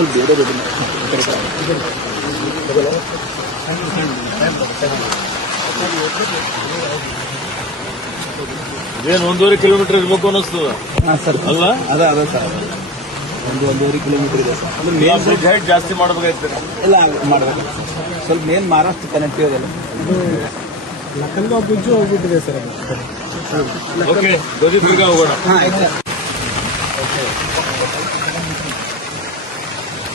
ಸ್ವಲ್ಪ ಬೇರೆ ಬೇರೆ ಏನ್ ಒಂದೂವರೆ ಕಿಲೋಮೀಟರ್ ಇರ್ಬೇಕು ಅನ್ನಿಸ್ತದ? ಹಾಂ ಸರ್. ಅಲ್ಲ ಅದ ಅದ ಸರ್. ಒಂದು ಒಂದೂವರೆ ಕಿಲೋಮೀಟರ್ ಇದೆ ಸರ್. ಅಂದ್ರೆ ಮೇನ್ ಬ್ರಿಡ್ಜ್ ಹೈಟ್ ಜಾಸ್ತಿ ಮಾಡಬೇಕಾಯ್ತು ಇಲ್ಲ ಮಾಡಬೇಕು. ಸ್ವಲ್ಪ ಮೇನ್ ಮಹಾರಾಷ್ಟ್ರ ಕನೆಕ್ಟ್ ಅದಲ್ಲ ಲಕ್ಕಲ್ವಾ ಬ್ರಿಡ್ಜು ಹೋಗ್ಬಿಟ್ಟಿದೆ ಸರ್. ಅದು ಓಕೆ ಧ್ವಜದುರ್ಗ ಹೋಗೋಣ. ಹಾಂ ಆಯ್ತು sir.